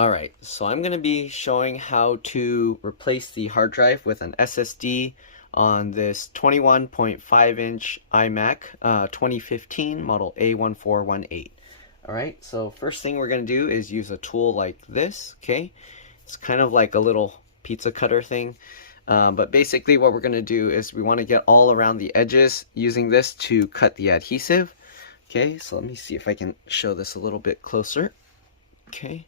Alright, so I'm going to be showing how to replace the hard drive with an SSD on this 21.5-inch iMac 2015 model A1418. Alright, so first thing we're going to do is use a tool like this, okay? It's kind of like a little pizza cutter thing, but basically what we're going to do is we want to get all around the edges using this to cut the adhesive. Okay, so let me see if I can show this a little bit closer. Okay.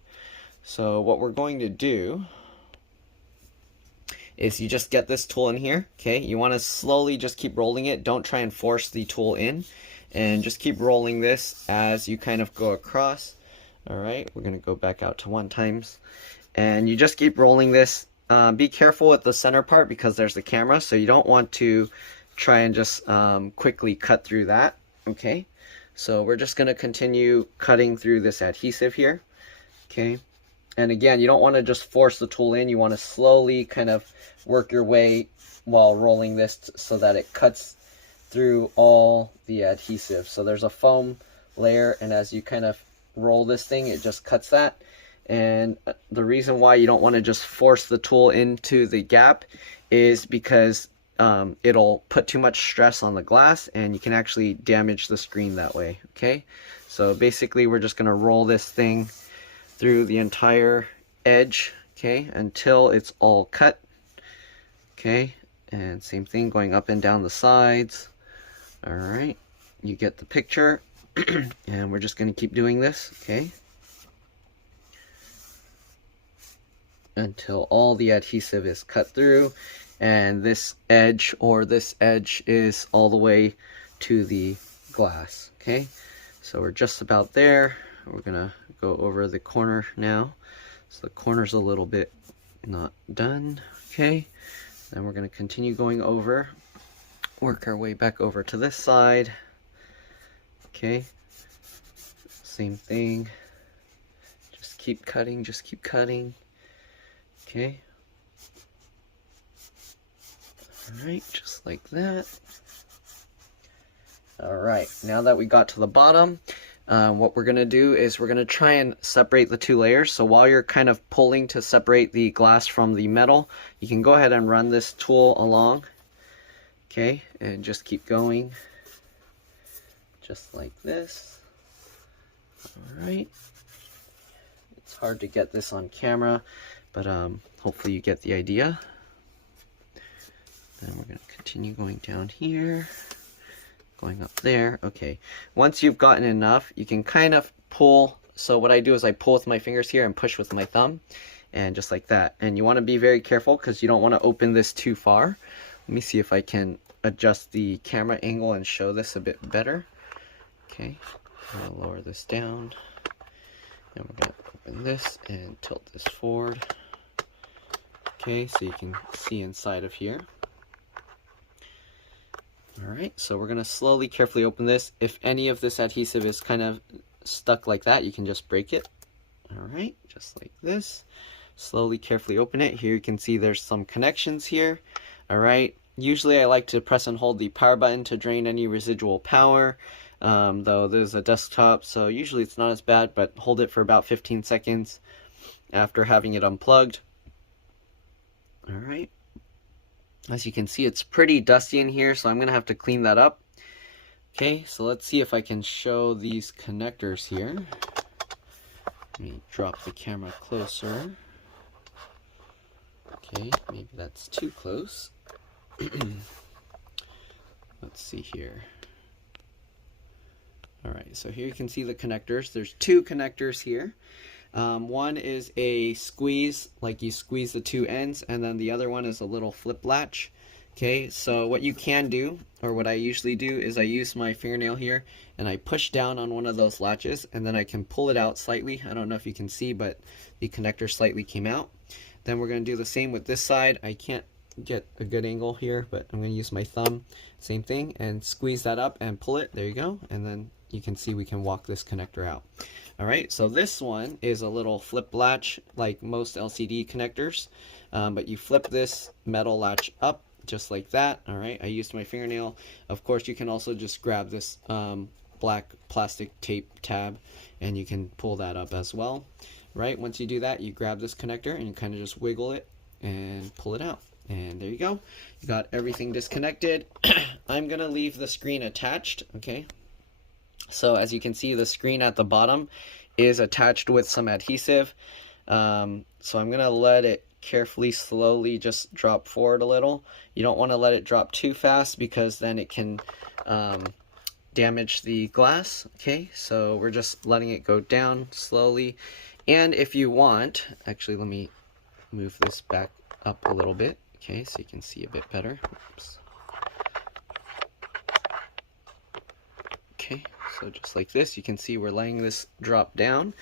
So what we're going to do is you just get this tool in here, okay? You want to slowly just keep rolling it. Don't try and force the tool in, and just keep rolling this as you kind of go across. All right, we're going to go back out to 1 times, and you just keep rolling this. Be careful with the center part because there's the camera, so you don't want to try and just quickly cut through that, okay? So we're just going to continue cutting through this adhesive here, okay? And again, you don't want to just force the tool in. You want to slowly kind of work your way while rolling this so that it cuts through all the adhesive. So there's a foam layer, and as you kind of roll this thing, it just cuts that. And the reason why you don't want to just force the tool into the gap is because it'll put too much stress on the glass, and you can actually damage the screen that way, okay? So basically, we're just going to roll this thing through the entire edge, okay, until it's all cut, okay, and same thing going up and down the sides. All right, you get the picture. And we're just going to keep doing this, okay, until all the adhesive is cut through and this edge is all the way to the glass, okay? So we're just about there. We're gonna go over the corner now. So the corner's a little bit not done, okay? Then we're gonna continue going over, work our way back over to this side, okay? Same thing, just keep cutting, okay? All right, just like that. All right, now that we got to the bottom, what we're going to do is we're going to try and separate the 2 layers. So while you're kind of pulling to separate the glass from the metal, you can go ahead and run this tool along, okay, and just keep going, just like this. All right, it's hard to get this on camera, but hopefully you get the idea. Then we're going to continue going down here, going up there. Okay, once you've gotten enough, you can kind of pull. So what I do is I pull with my fingers here and push with my thumb, and just like that. And you want to be very careful because you don't want to open this too far. Let me see if I can adjust the camera angle and show this a bit better. Okay, I'll lower this down, and we're going to open this and tilt this forward. Okay, so you can see inside of here. Alright, so we're going to slowly, carefully open this. If any of this adhesive is kind of stuck like that, you can just break it. Alright, just like this. Slowly, carefully open it. Here you can see there's some connections here. Alright, usually I like to press and hold the power button to drain any residual power. Though there's a desktop, so usually it's not as bad, but hold it for about 15 seconds after having it unplugged. Alright. As you can see, it's pretty dusty in here, so I'm going to have to clean that up. Okay, so let's see if I can show these connectors here. Let me drop the camera closer. Okay, maybe that's too close. Let's see here. Alright, so here you can see the connectors. There's 2 connectors here. One is a squeeze, like you squeeze the 2 ends, and then the other one is a little flip latch. Okay, so what you can do, or what I usually do, is I use my fingernail here and I push down on one of those latches, and then I can pull it out slightly. I don't know if you can see, but the connector slightly came out. Then we're going to do the same with this side. I can't get a good angle here, but I'm going to use my thumb, same thing, and squeeze that up and pull it. There you go, and then you can see we can walk this connector out. Alright, so this one is a little flip latch like most LCD connectors, but you flip this metal latch up just like that. Alright, I used my fingernail. Of course, you can also just grab this black plastic tape tab and you can pull that up as well. right? Once you do that, you grab this connector and you kind of just wiggle it and pull it out. And there you go. You got everything disconnected. I'm gonna leave the screen attached, okay? So as you can see, the screen at the bottom is attached with some adhesive. So I'm gonna let it carefully, slowly just drop forward a little. You don't want to let it drop too fast because then it can damage the glass. Okay, so we're just letting it go down slowly. And if you want, actually let me move this back up a little bit, okay, so you can see a bit better. Oops. Okay, so just like this, you can see we're letting this drop down.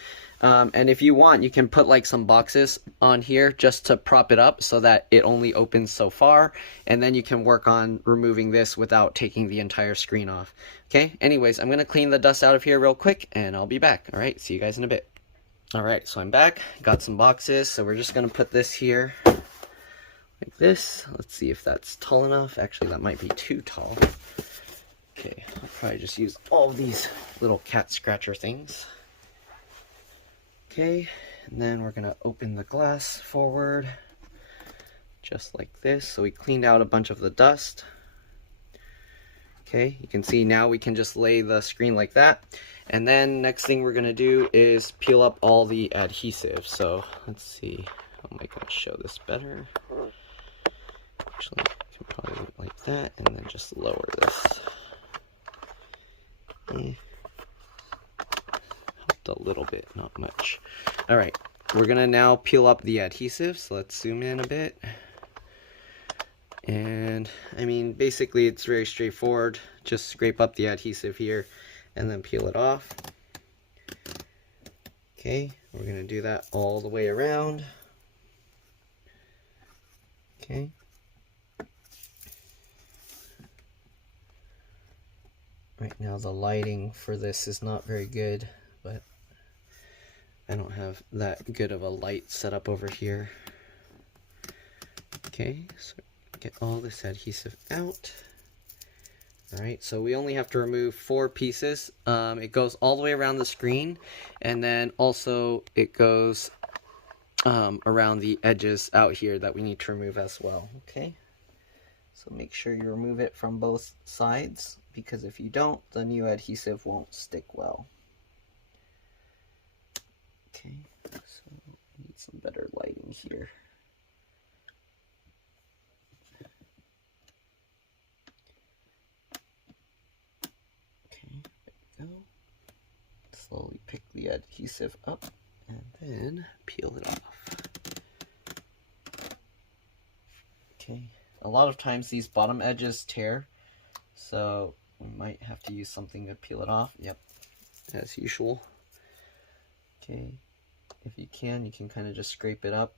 And if you want, you can put like some boxes on here just to prop it up so that it only opens so far, and then you can work on removing this without taking the entire screen off. Okay, anyways, I'm gonna clean the dust out of here real quick and I'll be back. All right, see you guys in a bit. All right, so I'm back, got some boxes, so we're just gonna put this here like this. Let's see if that's tall enough. Actually, that might be too tall. Okay, I'll probably just use all of these little cat scratcher things. Okay, and then we're gonna open the glass forward, just like this. So we cleaned out a bunch of the dust. Okay, you can see now we can just lay the screen like that. And then next thing we're gonna do is peel up all the adhesive. So let's see, how am I gonna show this better? Actually, I can probably do it like that, and then just lower this. Helped a little bit, not much. All right, we're gonna now peel up the adhesive. So let's zoom in a bit. And I mean, basically it's very straightforward. Just scrape up the adhesive here and then peel it off. Okay, we're gonna do that all the way around. Okay. Right now the lighting for this is not very good, but I don't have that good of a light set up over here. Okay, so get all this adhesive out. Alright, so we only have to remove 4 pieces. It goes all the way around the screen, and then also it goes around the edges out here that we need to remove as well. Okay, so make sure you remove it from both sides, because if you don't, the new adhesive won't stick well. Okay, so I need some better lighting here. Okay, there we go. Slowly pick the adhesive up and then peel it off. Okay, a lot of times these bottom edges tear, so we might have to use something to peel it off. Yep, as usual. Okay, if you can kind of just scrape it up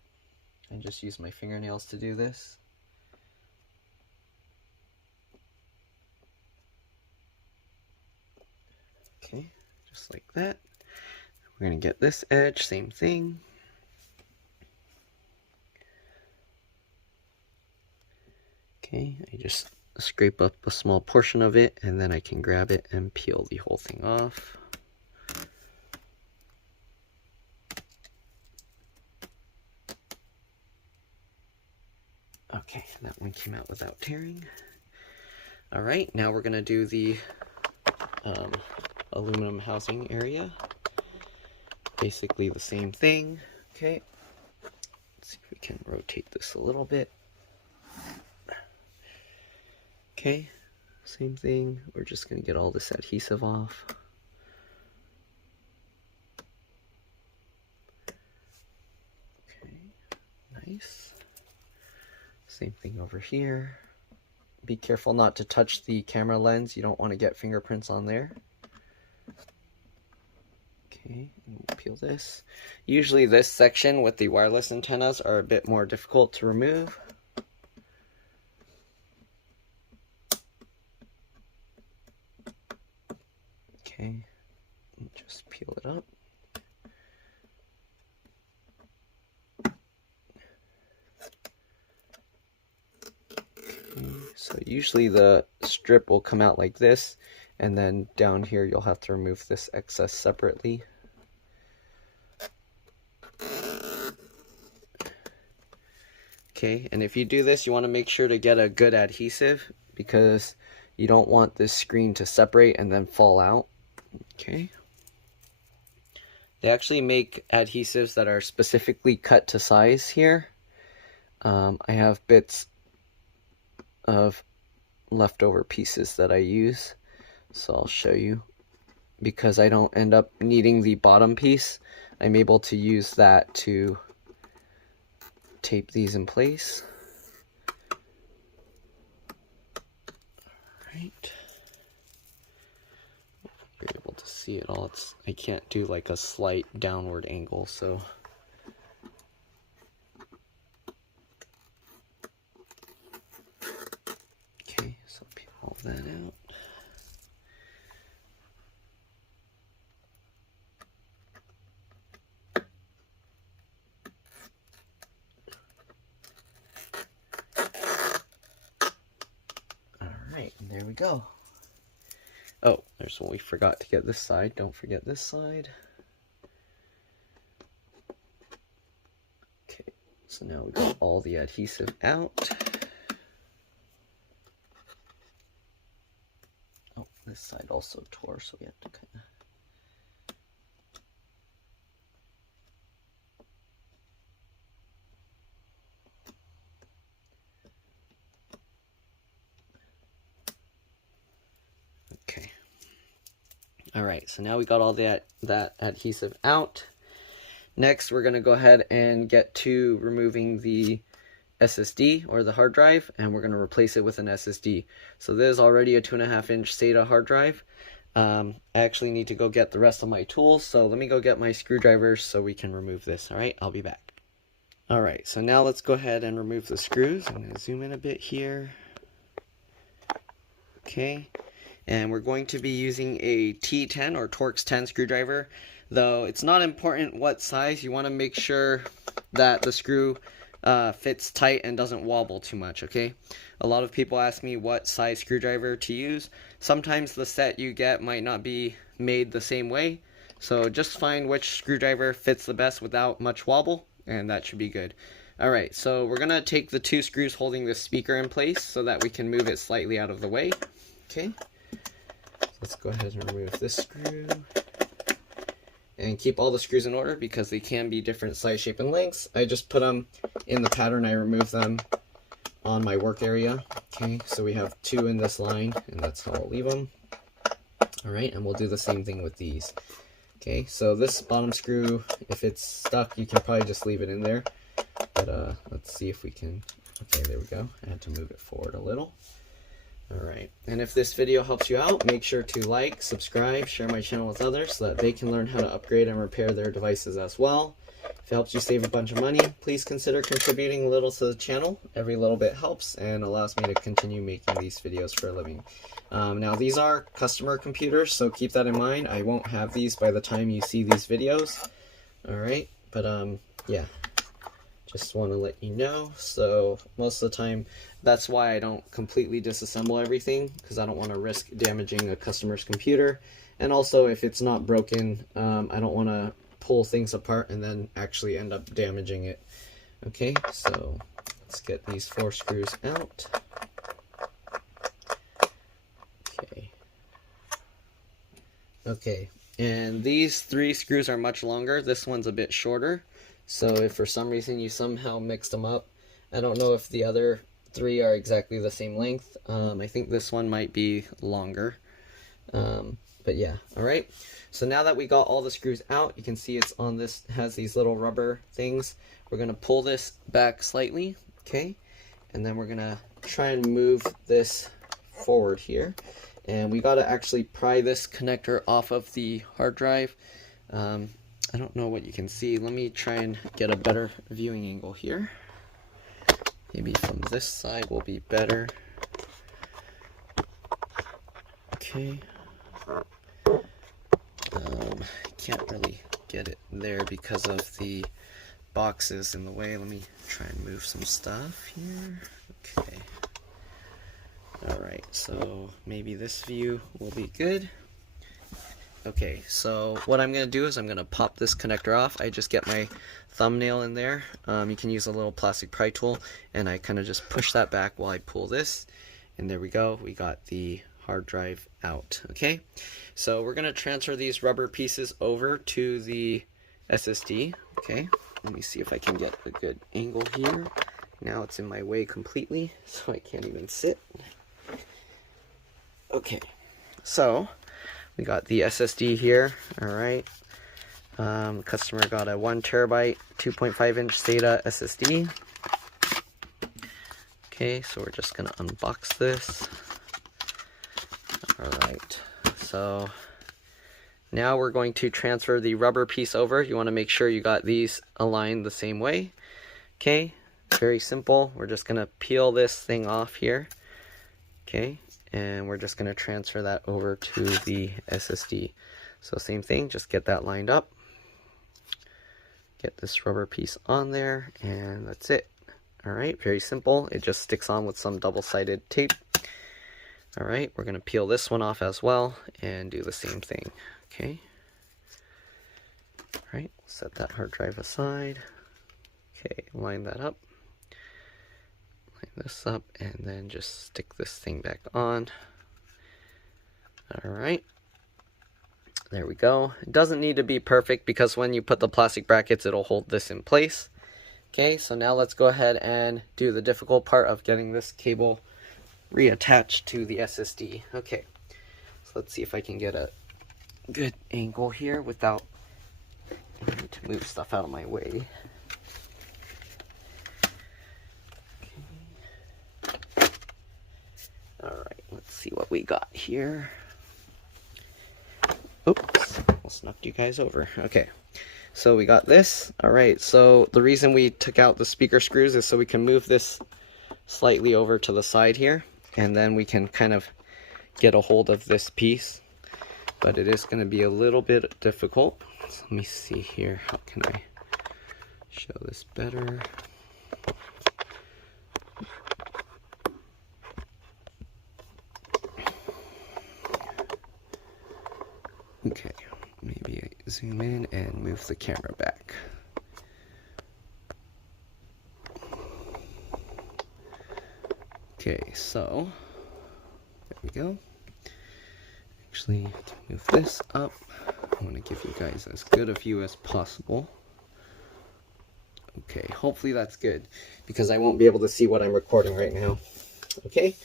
and just use my fingernails to do this. Okay, just like that. We're going to get this edge, same thing. Okay, I just scrape up a small portion of it, and then I can grab it and peel the whole thing off. Okay, that one came out without tearing. Alright, now we're going to do the aluminum housing area. Basically the same thing. Okay, let's see if we can rotate this a little bit. Okay, same thing. We're just going to get all this adhesive off. Okay, nice. Same thing over here. Be careful not to touch the camera lens. You don't want to get fingerprints on there. Okay, and we'll peel this. Usually this section with the wireless antennas are a bit more difficult to remove. Okay, and just peel it up. So usually the strip will come out like this, and then down here you'll have to remove this excess separately. Okay, and if you do this, you want to make sure to get a good adhesive because you don't want this screen to separate and then fall out. Okay. They actually make adhesives that are specifically cut to size here. I have bits of leftover pieces that I use, so I'll show you. Because I don't end up needing the bottom piece, I'm able to use that to tape these in place. Alright. You're able to see it all. I can't do like a slight downward angle, so okay, so peel all that out. Alright, and there we go. Oh, there's one we forgot to get this side. Don't forget this side. Okay, so now we got all the adhesive out. Oh, this side also tore, so we have to kind of... Okay. Alright, so now we got all that adhesive out. Next, we're going to go ahead and get to removing the SSD or the hard drive, and we're going to replace it with an SSD. So this is already a 2.5-inch SATA hard drive. I actually need to go get the rest of my tools, so let me go get my screwdrivers so we can remove this. Alright, I'll be back. Alright, so now let's go ahead and remove the screws. I'm going to zoom in a bit here. Okay. And we're going to be using a T10 or Torx 10 screwdriver. Though it's not important what size, you want to make sure that the screw fits tight and doesn't wobble too much, okay? A lot of people ask me what size screwdriver to use. Sometimes the set you get might not be made the same way, so just find which screwdriver fits the best without much wobble, and that should be good. Alright, so we're going to take the two screws holding this speaker in place so that we can move it slightly out of the way, okay? Let's go ahead and remove this screw. And keep all the screws in order because they can be different size, shape, and lengths. I just put them in the pattern I removed them on my work area. Okay, so we have 2 in this line, and that's how I'll leave them. Alright, and we'll do the same thing with these. Okay, so this bottom screw, if it's stuck, you can probably just leave it in there. But let's see if we can... Okay, there we go. I had to move it forward a little. Alright, and if this video helps you out, make sure to like, subscribe, share my channel with others so that they can learn how to upgrade and repair their devices as well. If it helps you save a bunch of money, please consider contributing a little to the channel. Every little bit helps and allows me to continue making these videos for a living. Now these are customer computers, so keep that in mind. I won't have these by the time you see these videos. Alright, but yeah. Just want to let you know. So most of the time, that's why I don't completely disassemble everything, because I don't want to risk damaging a customer's computer. And also, if it's not broken, I don't want to pull things apart and then actually end up damaging it. Okay, so let's get these 4 screws out. Okay, and these 3 screws are much longer. This one's a bit shorter. So if for some reason you somehow mixed them up, I don't know if the other 3 are exactly the same length. I think this one might be longer. But yeah, alright. So now that we got all the screws out, you can see it's on this, has these little rubber things. We're going to pull this back slightly, okay? And then we're going to try and move this forward here. And we got to actually pry this connector off of the hard drive. I don't know what you can see. Let me try and get a better viewing angle here. Maybe from this side will be better. Okay. Can't really get it there because of the boxes in the way. Let me try and move some stuff here. Okay. Alright, so maybe this view will be good. Okay, so what I'm going to do is I'm going to pop this connector off. I just get my thumbnail in there. You can use a little plastic pry tool, and I kind of just push that back while I pull this. And there we go. We got the hard drive out. Okay, so we're going to transfer these rubber pieces over to the SSD. Okay, let me see if I can get a good angle here. Now it's in my way completely, so I can't even sit. Okay, so we got the SSD here. All right, customer got a 1 terabyte 2.5 inch SATA SSD. Okay, so we're just gonna unbox this. All right, so now we're going to transfer the rubber piece over. You want to make sure you got these aligned the same way. Okay, very simple. We're just gonna peel this thing off here. Okay, and we're just going to transfer that over to the SSD. So same thing, just get that lined up, get this rubber piece on there, and that's it. All right, very simple. It just sticks on with some double-sided tape. All right, we're going to peel this one off as well and do the same thing. Okay, all right, set that hard drive aside. Okay, line that up, this up, and then just stick this thing back on. All right, there we go. It doesn't need to be perfect because when you put the plastic brackets, it'll hold this in place. Okay, so now let's go ahead and do the difficult part of getting this cable reattached to the SSD. Okay, so let's see if I can get a good angle here without having to move stuff out of my way. Alright, let's see what we got here. Oops, almost knocked you guys over. Okay, so we got this. Alright, so the reason we took out the speaker screws is so we can move this slightly over to the side here, and then we can kind of get a hold of this piece. But it is going to be a little bit difficult. So let me see here. How can I show this better? Okay, maybe I zoom in and move the camera back. Okay, so there we go. Actually, move this up. I want to give you guys as good a view as possible. Okay, hopefully that's good because I won't be able to see what I'm recording right now. Okay,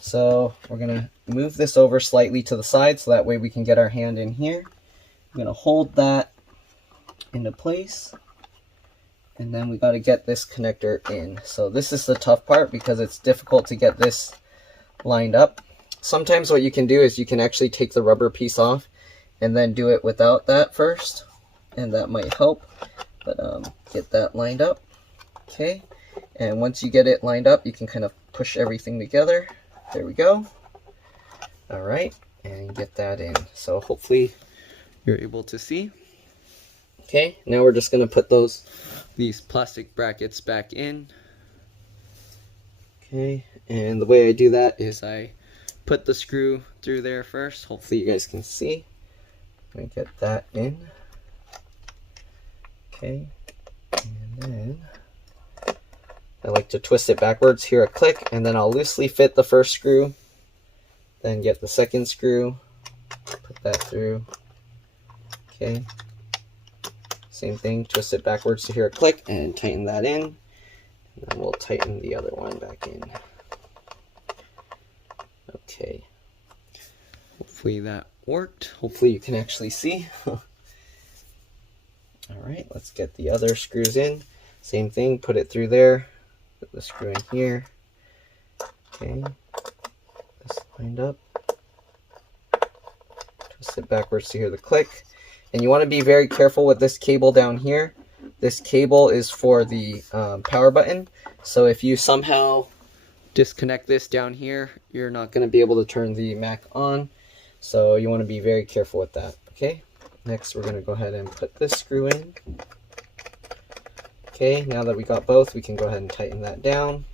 so we're gonna move this over slightly to the side so that way we can get our hand in here. I'm gonna hold that into place, and then we got to get this connector in. So this is the tough part because it's difficult to get this lined up. Sometimes what you can do is you can actually take the rubber piece off and then do it without that first, and that might help. But get that lined up. Okay, and once you get it lined up, you can kind of push everything together. There we go. All right, and get that in. So hopefully you're able to see. Okay, now we're just going to put these plastic brackets back in. Okay, and the way I do that is I put the screw through there first. Hopefully you guys can see. Let me get that in. Okay, and then I like to twist it backwards, hear a click, and then I'll loosely fit the first screw, then get the second screw, put that through. Okay, same thing, twist it backwards to hear a click and tighten that in, and then we'll tighten the other one back in. Okay, hopefully that worked. Hopefully you can actually see. Alright, let's get the other screws in. Same thing, put it through there, put the screw in here. Okay, this lined up. Twist it backwards to hear the click. And you want to be very careful with this cable down here. This cable is for the power button. So if you somehow disconnect this down here, you're not going to be able to turn the Mac on. So you want to be very careful with that. Okay, next we're going to go ahead and put this screw in. Okay, now that we got both, we can go ahead and tighten that down.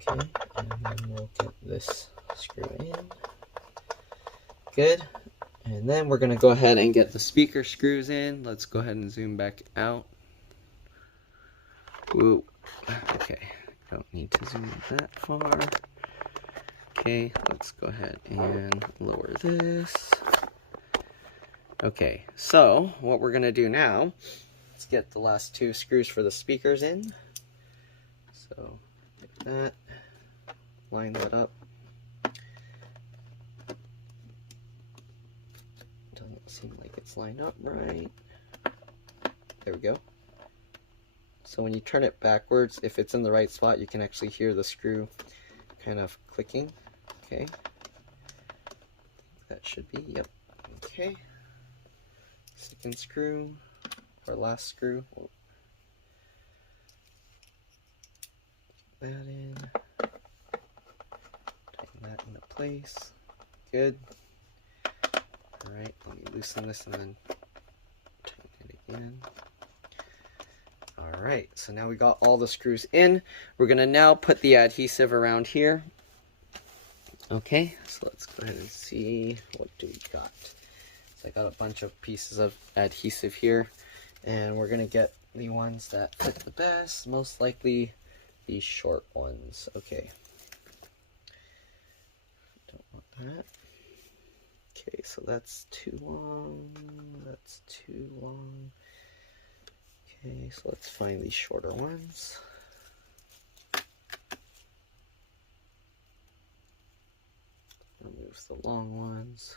Okay, and then we'll get this screw in. good. And then we're gonna go ahead and get the speaker screws in. Let's go ahead and zoom back out. Ooh, okay, don't need to zoom that far. Okay, let's go ahead and lower this. Okay, so what we're gonna do now, let's get the last 2 screws for the speakers in. So, like that, line that up. Doesn't seem like it's lined up right. There we go. So when you turn it backwards, if it's in the right spot, you can actually hear the screw kind of clicking. Okay. That should be, yep. Okay. Second screw, or last screw. Put that in. Tighten that into place. Good. Alright, let me loosen this and then tighten it again. Alright, so now we got all the screws in. We're going to now put the adhesive around here. Okay, so let's go ahead and see what do we got. So I got a bunch of pieces of adhesive here, and we're going to get the ones that fit the best, most likely these short ones. Okay. Don't want that. Okay, so that's too long, that's too long. Okay, so let's find these shorter ones. Remove the long ones.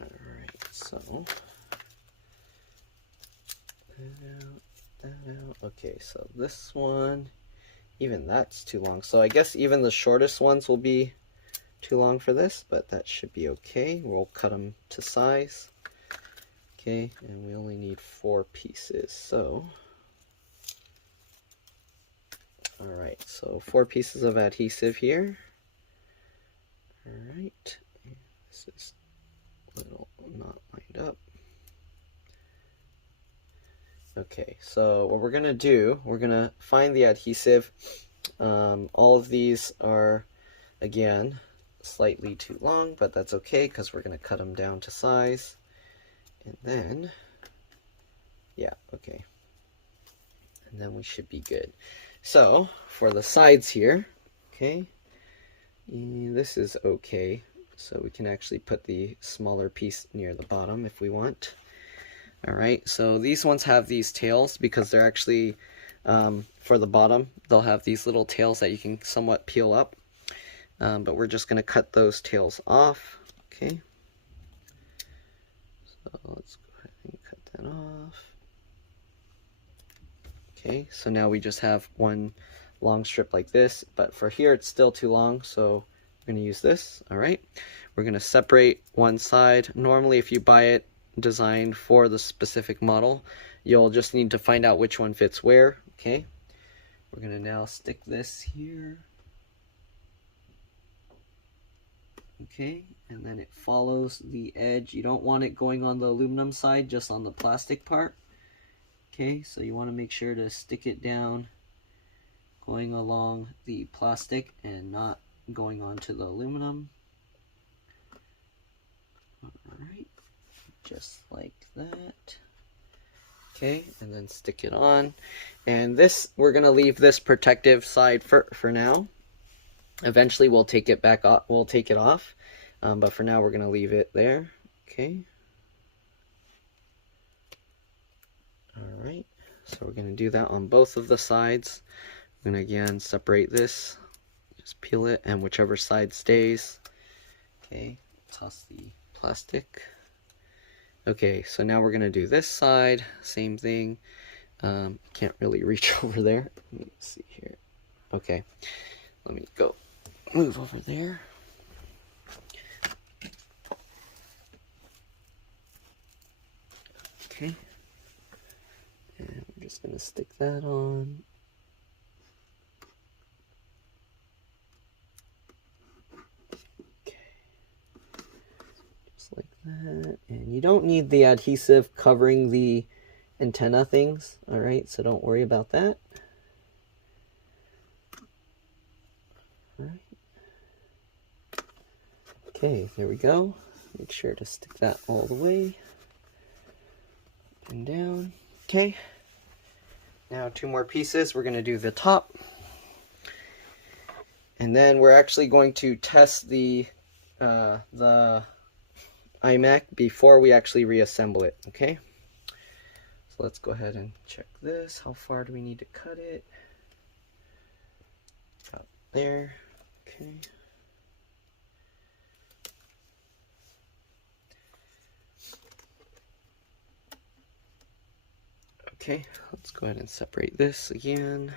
Alright, so that out. Okay, so this one, even that's too long. So I guess even the shortest ones will be too long for this, but that should be okay. We'll cut them to size. Okay, and we only need 4 pieces. So, alright, so 4 pieces of adhesive here. Alright, this is a little not lined up. Okay, so what we're gonna do, we're gonna find the adhesive. All of these are, again, slightly too long, but that's okay because we're gonna cut them down to size. And then, yeah, okay. And then we should be good. So, for the sides here, okay, this is okay. So we can actually put the smaller piece near the bottom if we want. Alright, so these ones have these tails because they're actually, for the bottom, they'll have these little tails that you can somewhat peel up. But we're just going to cut those tails off. Okay. So let's go ahead and cut that off. Okay, so now we just have one long strip like this, but for here it's still too long, so we're going to use this. Alright, we're going to separate one side. Normally if you buy it designed for the specific model, you'll just need to find out which one fits where. Okay, we're going to now stick this here. Okay, and then it follows the edge. You don't want it going on the aluminum side, just on the plastic part. Okay, so you want to make sure to stick it down going along the plastic and not going onto the aluminum. Alright, just like that. Okay, and then stick it on. And this, we're going to leave this protective side for now. Eventually we'll take it back off, we'll take it off, but for now we're going to leave it there. Okay. Alright, so we're going to do that on both of the sides. I'm going to again separate this, just peel it, and whichever side stays. Okay, toss the plastic. Okay, so now we're going to do this side, same thing. Can't really reach over there. Let me see here. Okay, let me go move over there. Okay, and we're just going to stick that on. Okay, just like that. And you don't need the adhesive covering the antenna things, all right, so don't worry about that. All right. Okay, there we go. Make sure to stick that all the way up and down. Okay, now 2 more pieces. We're going to do the top, and then we're actually going to test the iMac before we actually reassemble it. Okay, so let's go ahead and check this. How far do we need to cut it? About there. Okay. Okay, let's go ahead and separate this again.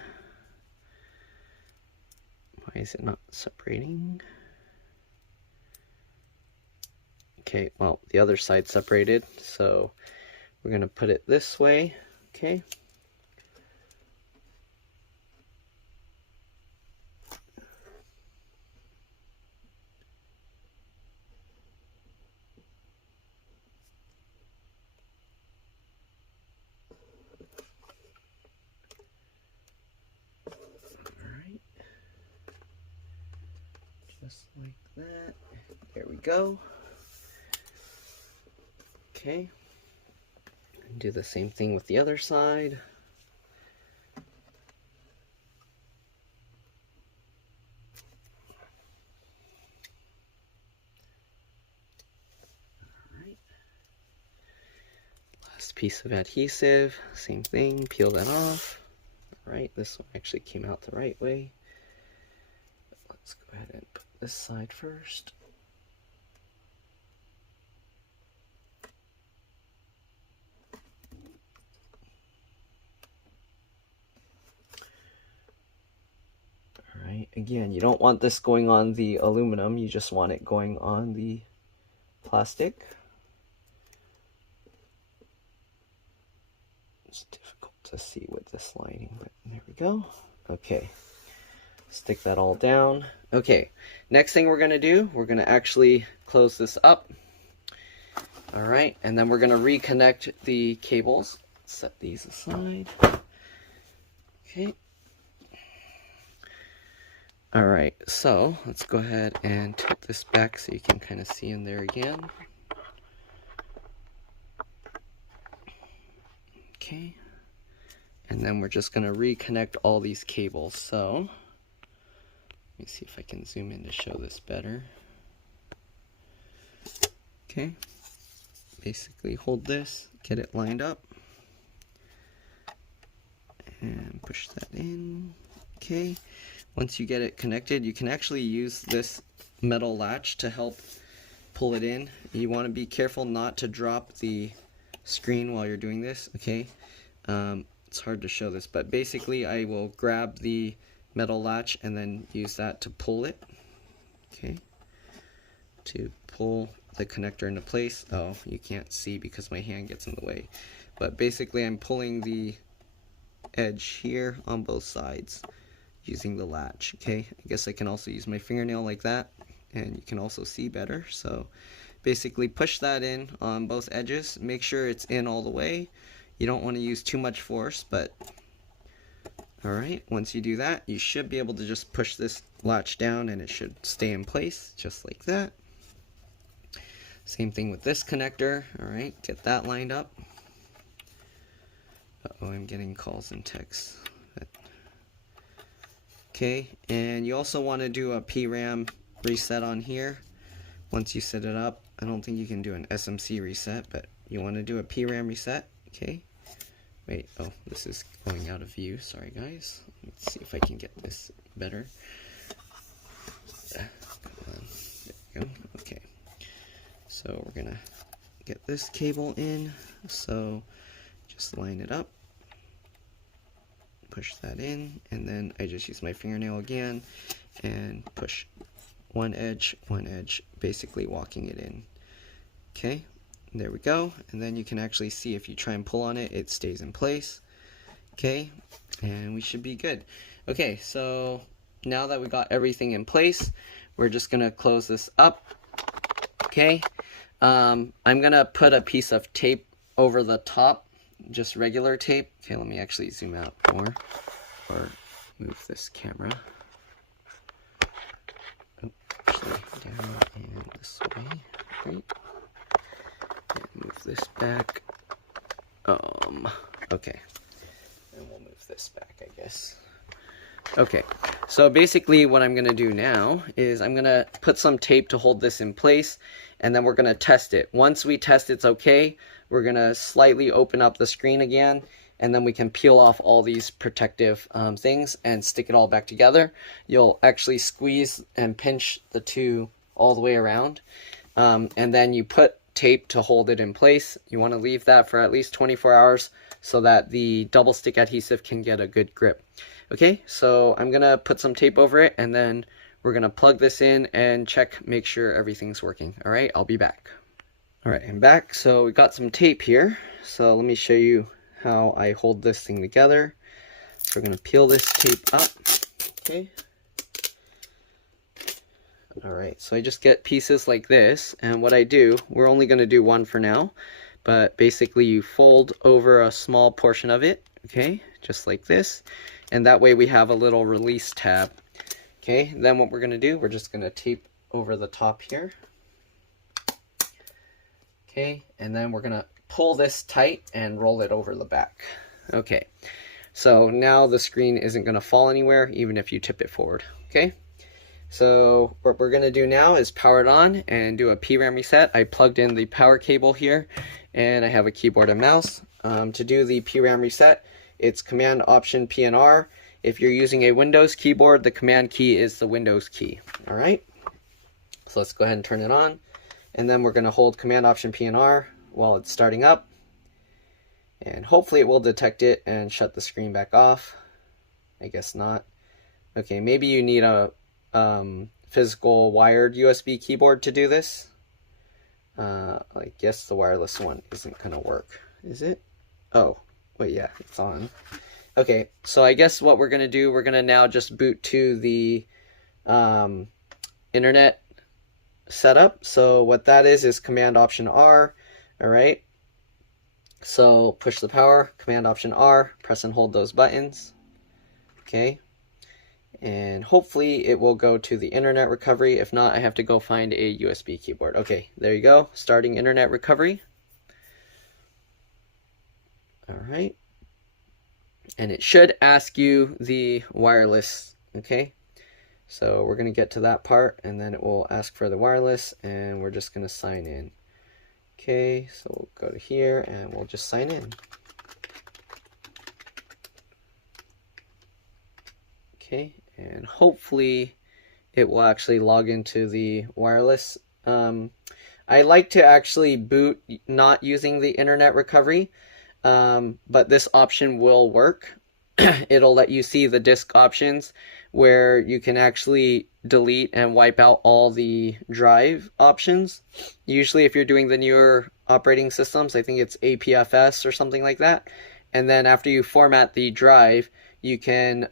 Why is it not separating? Okay, well, the other side separated, so we're going to put it this way. Okay. Just like that. There we go. Okay. And do the same thing with the other side. Alright. Last piece of adhesive. Same thing. Peel that off. Alright, this one actually came out the right way. Let's go ahead and put this side first. Alright, again, you don't want this going on the aluminum, you just want it going on the plastic. It's difficult to see with this lighting, but there we go. Okay. Stick that all down. Okay, next thing we're going to do, we're going to actually close this up. All right, and then we're going to reconnect the cables. Set these aside. Okay. All right, so let's go ahead and tilt this back so you can kind of see in there again. Okay. And then we're just going to reconnect all these cables. So let me see if I can zoom in to show this better. Okay, basically hold this, get it lined up, and push that in. Okay, once you get it connected, you can actually use this metal latch to help pull it in. You want to be careful not to drop the screen while you're doing this, okay? It's hard to show this, but basically I will grab the metal latch and then use that to pull it, okay, to pull the connector into place. Oh, you can't see because my hand gets in the way, but basically I'm pulling the edge here on both sides using the latch. Okay, I guess I can also use my fingernail like that, and you can also see better. So basically push that in on both edges, make sure it's in all the way. You don't want to use too much force, but alright, once you do that, you should be able to just push this latch down and it should stay in place, just like that. Same thing with this connector. Alright, get that lined up. Uh-oh, I'm getting calls and texts. Okay, and you also want to do a PRAM reset on here. Once you set it up, I don't think you can do an SMC reset, but you want to do a PRAM reset. Okay. Wait, oh, this is going out of view. Sorry, guys. Let's see if I can get this better. Come on. There we go. Okay. So we're going to get this cable in. So just line it up. Push that in. And then I just use my fingernail again and push one edge, basically walking it in. Okay. There we go, and then you can actually see if you try and pull on it, it stays in place. Okay, and we should be good. Okay, so now that we got everything in place, we're just gonna close this up. Okay, I'm gonna put a piece of tape over the top, just regular tape. Okay, let me actually zoom out more, or move this camera. Oh, actually, down and this way, right? And move this back. Okay. And we'll move this back, I guess. Okay, so basically what I'm going to do now is I'm going to put some tape to hold this in place, and then we're going to test it. Once we test it's okay, we're going to slightly open up the screen again, and then we can peel off all these protective things and stick it all back together. You'll actually squeeze and pinch the two all the way around, and then you put tape to hold it in place. You want to leave that for at least 24 hours so that the double stick adhesive can get a good grip. Okay, so I'm gonna put some tape over it, and then we're gonna plug this in and check, make sure everything's working. All right, I'll be back. All right, I'm back. So we got some tape here. So let me show you how I hold this thing together. So we're gonna peel this tape up. Okay. All right, so I just get pieces like this, and what I do, we're only gonna do one for now, but basically you fold over a small portion of it, okay, just like this, and that way we have a little release tab. Okay, then what we're gonna do, we're just gonna tape over the top here. Okay, and then we're gonna pull this tight and roll it over the back. Okay, so now the screen isn't gonna fall anywhere, even if you tip it forward, okay? So what we're gonna do now is power it on and do a PRAM reset. I plugged in the power cable here, and I have a keyboard and mouse. To do the PRAM reset, it's Command Option PNR. If you're using a Windows keyboard, the Command key is the Windows key. All right. So let's go ahead and turn it on, and then we're gonna hold Command Option PNR while it's starting up, and hopefully it will detect it and shut the screen back off. I guess not. Okay, maybe you need a physical wired USB keyboard to do this. I guess the wireless one isn't gonna work, is it? Oh, wait, yeah, it's on. Okay, so I guess what we're gonna do, we're gonna now just boot to the internet setup. So what that is Command Option R. All right, so push the power, Command Option R, press and hold those buttons. Okay, and hopefully it will go to the internet recovery. If not, I have to go find a USB keyboard. Okay, there you go, starting internet recovery. All right, and it should ask you the wireless. Okay, so we're gonna get to that part, and then it will ask for the wireless, and we're just gonna sign in. Okay, so we'll go to here and we'll just sign in. Okay, and hopefully it will actually log into the wireless. I like to actually boot not using the internet recovery, but this option will work. It'll let you see the disk options where you can actually delete and wipe out all the drive options. Usually if you're doing the newer operating systems, I think it's APFS or something like that. And then after you format the drive, you can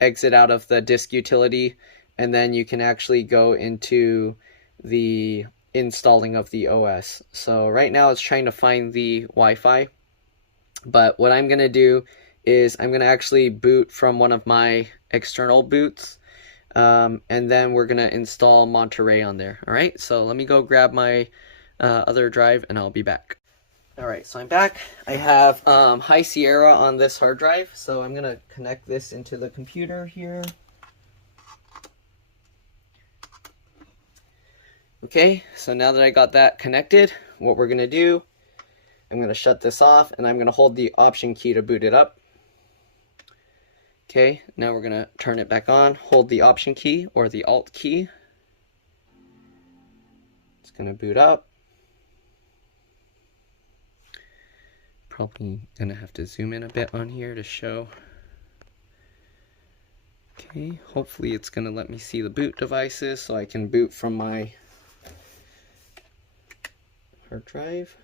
exit out of the disk utility, and then you can actually go into the installing of the OS. So right now it's trying to find the Wi-Fi, but what I'm gonna do is I'm gonna actually boot from one of my external boots, and then we're gonna install Monterey on there. All right, so let me go grab my other drive and I'll be back. All right, so I'm back. I have High Sierra on this hard drive, so I'm gonna connect this into the computer here. Okay, so now that I got that connected, what we're gonna do, I'm gonna shut this off, and I'm gonna hold the Option key to boot it up. Okay, now we're gonna turn it back on, hold the Option key or the Alt key. It's gonna boot up. Probably gonna have to zoom in a bit on here to show. Okay, hopefully it's gonna let me see the boot devices so I can boot from my hard drive.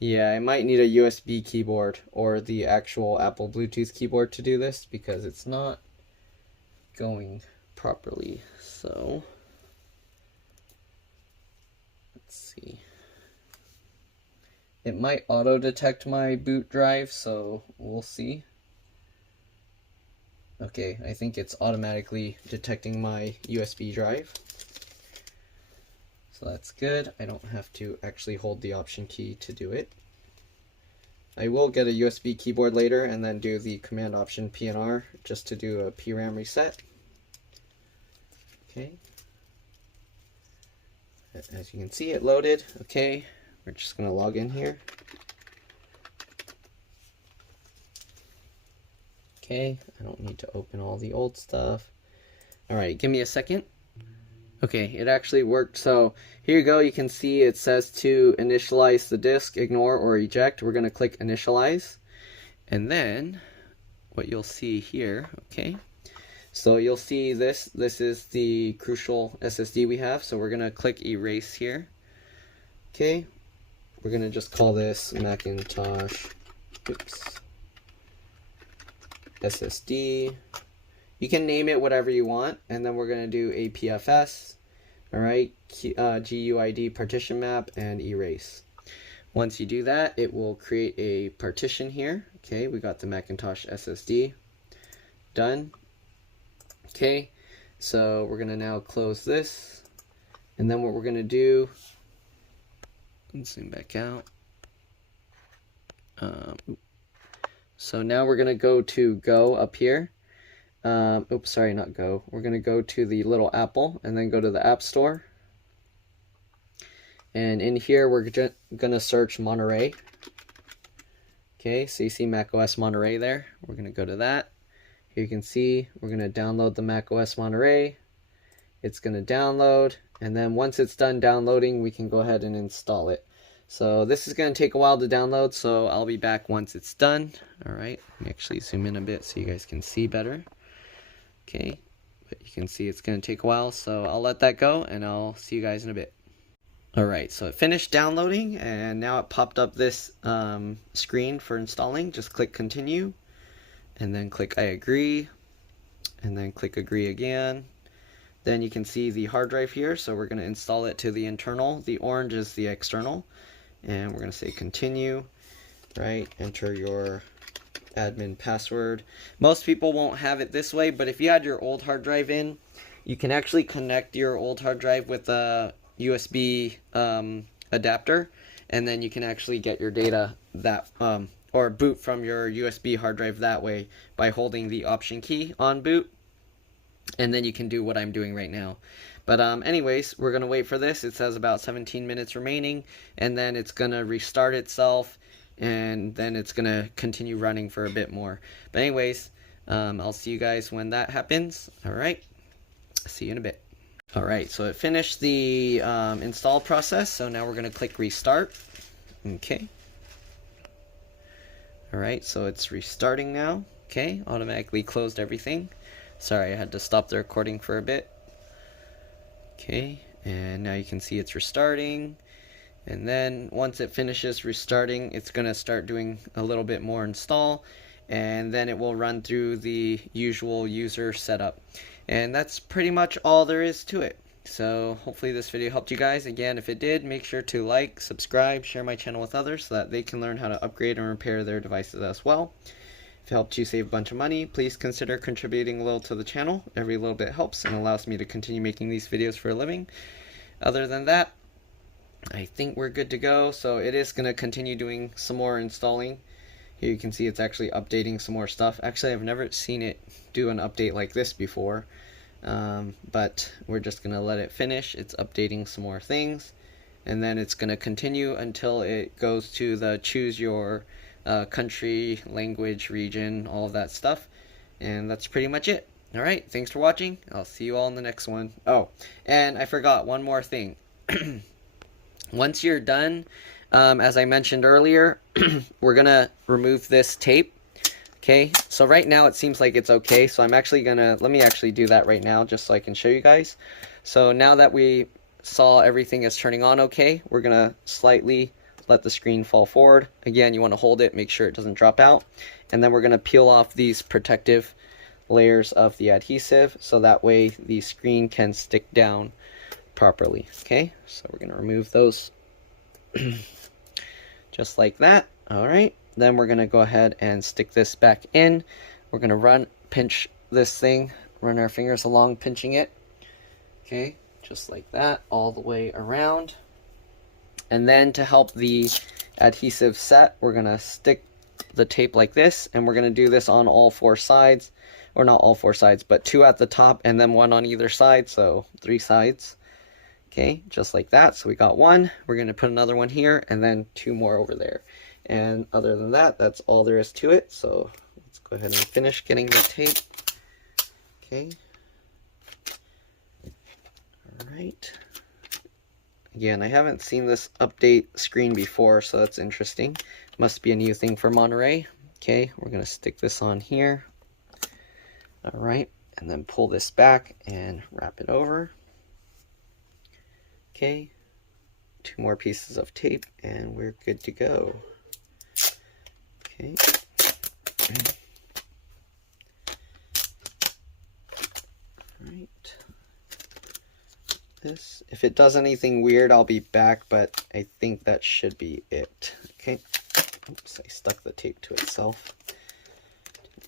Yeah, I might need a USB keyboard or the actual Apple Bluetooth keyboard to do this because it's not going properly. So Let's see. It might auto detect my boot drive, so we'll see. Okay, I think it's automatically detecting my USB drive. So that's good. I don't have to actually hold the option key to do it. I will get a USB keyboard later and then do the command option PNR just to do a PRAM reset. Okay. As you can see, it loaded. Okay, we're just going to log in here. Okay, I don't need to open all the old stuff. Alright, give me a second. Okay, it actually worked. So here you go. You can see it says to initialize the disk, ignore or eject. We're going to click initialize. And then what you'll see here, okay, so you'll see this is the crucial SSD we have. So we're going to click erase here. Okay, we're going to just call this Macintosh SSD. You can name it whatever you want, and then we're going to do APFS, all right, GUID partition map, and erase. Once you do that, it will create a partition here. Okay, we got the Macintosh SSD. Done. Okay, so we're going to now close this, and then what we're going to do, let's zoom back out. So now we're going to go to Go up here. Oops, sorry, not Go. We're going to go to the little apple and then go to the App Store. And in here, we're going to search Monterey. Okay, so you see macOS Monterey there. We're going to go to that. Here you can see we're going to download the macOS Monterey. It's going to download. And then once it's done downloading, we can go ahead and install it. So this is going to take a while to download, so I'll be back once it's done. All right, let me actually zoom in a bit so you guys can see better. Okay, but you can see it's going to take a while, so I'll let that go and I'll see you guys in a bit. Alright, so it finished downloading and now it popped up this screen for installing. Just click continue and then click I agree and then click agree again. Then you can see the hard drive here, so we're going to install it to the internal. The orange is the external, and we're going to say continue, right? Enter your admin password. Most people won't have it this way, but if you had your old hard drive in, you can actually connect your old hard drive with a USB adapter, and then you can actually get your data that or boot from your USB hard drive that way by holding the option key on boot, and then you can do what I'm doing right now. But anyways, we're gonna wait for this. It says about 17 minutes remaining, and then it's gonna restart itself, and then it's gonna continue running for a bit more. But anyways, I'll see you guys when that happens. All right, see you in a bit. All right, so it finished the install process, so now we're gonna click restart. Okay. All right, so it's restarting now. Okay, automatically closed everything. Sorry, I had to stop the recording for a bit. Okay, and now you can see it's restarting. And then once it finishes restarting, it's gonna start doing a little bit more install, and then it will run through the usual user setup. And that's pretty much all there is to it. So hopefully this video helped you guys. Again, if it did, make sure to like, subscribe, share my channel with others so that they can learn how to upgrade and repair their devices as well. If it helped you save a bunch of money, please consider contributing a little to the channel. Every little bit helps and allows me to continue making these videos for a living. Other than that, I think we're good to go. So it is going to continue doing some more installing. Here you can see it's actually updating some more stuff. Actually, I've never seen it do an update like this before. But we're just going to let it finish. It's updating some more things. And then it's going to continue until it goes to the choose your country, language, region, all of that stuff. And that's pretty much it. Alright, thanks for watching. I'll see you all in the next one. Oh, and I forgot one more thing. Once you're done, as I mentioned earlier, we're going to remove this tape. Okay, so right now it seems like it's okay, so I'm actually gonna, let me actually do that right now just so I can show you guys. So now that we saw everything is turning on okay, we're gonna slightly let the screen fall forward. Again, you want to hold it, make sure it doesn't drop out, and then we're gonna peel off these protective layers of the adhesive so that way the screen can stick down properly. Okay, so we're going to remove those just like that. All right, then we're going to go ahead and stick this back in. We're going to pinch this thing, run our fingers along pinching it. Okay, just like that all the way around. And then to help the adhesive set, we're going to stick the tape like this, and we're going to do this on all 4 sides, or not all 4 sides, but 2 at the top and then 1 on either side, so 3 sides. Okay, just like that. So we got 1, we're going to put another one here, and then 2 more over there. And other than that, that's all there is to it. So let's go ahead and finish getting the tape. Okay. All right. Again, I haven't seen this update screen before, so that's interesting. Must be a new thing for Monterey. Okay, we're going to stick this on here. All right, and then pull this back and wrap it over. Okay, 2 more pieces of tape and we're good to go. Okay. All right. This. If it does anything weird, I'll be back, but I think that should be it. Okay. Oops, I stuck the tape to itself.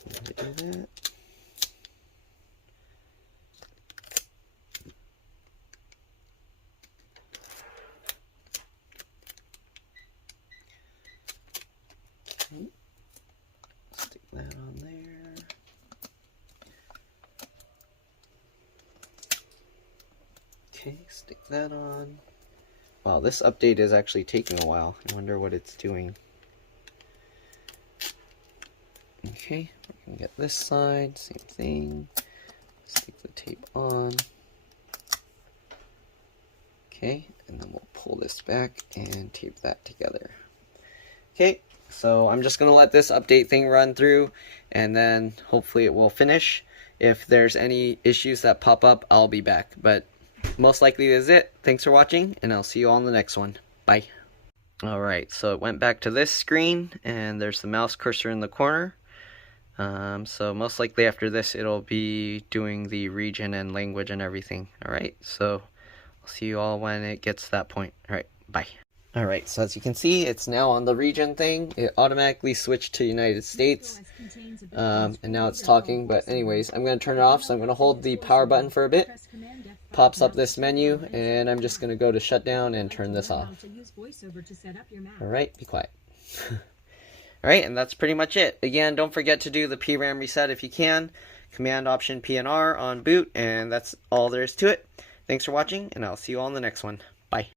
Didn't want to do that. Okay. Stick that on there. Okay, stick that on. Wow, this update is actually taking a while. I wonder what it's doing. Okay, we can get this side, same thing. Stick the tape on. Okay, and then we'll pull this back and tape that together. Okay, so I'm just gonna let this update thing run through, and then hopefully it will finish. If there's any issues that pop up, I'll be back, but most likely this is it. Thanks for watching, and I'll see you all on the next one. Bye. Alright, so it went back to this screen, and there's the mouse cursor in the corner. So most likely after this, it'll be doing the region and language and everything. Alright, so I'll see you all when it gets to that point. Alright, bye. Alright, so as you can see, it's now on the region thing. It automatically switched to United States. And now it's talking, but anyways, I'm going to turn it off, so I'm going to hold the power button for a bit. Pops up this menu, and I'm just going to go to shutdown and turn this off. Alright, be quiet. Alright, and that's pretty much it. Again, don't forget to do the PRAM reset if you can. Command Option PNR on boot, and that's all there is to it. Thanks for watching, and I'll see you all in the next one. Bye.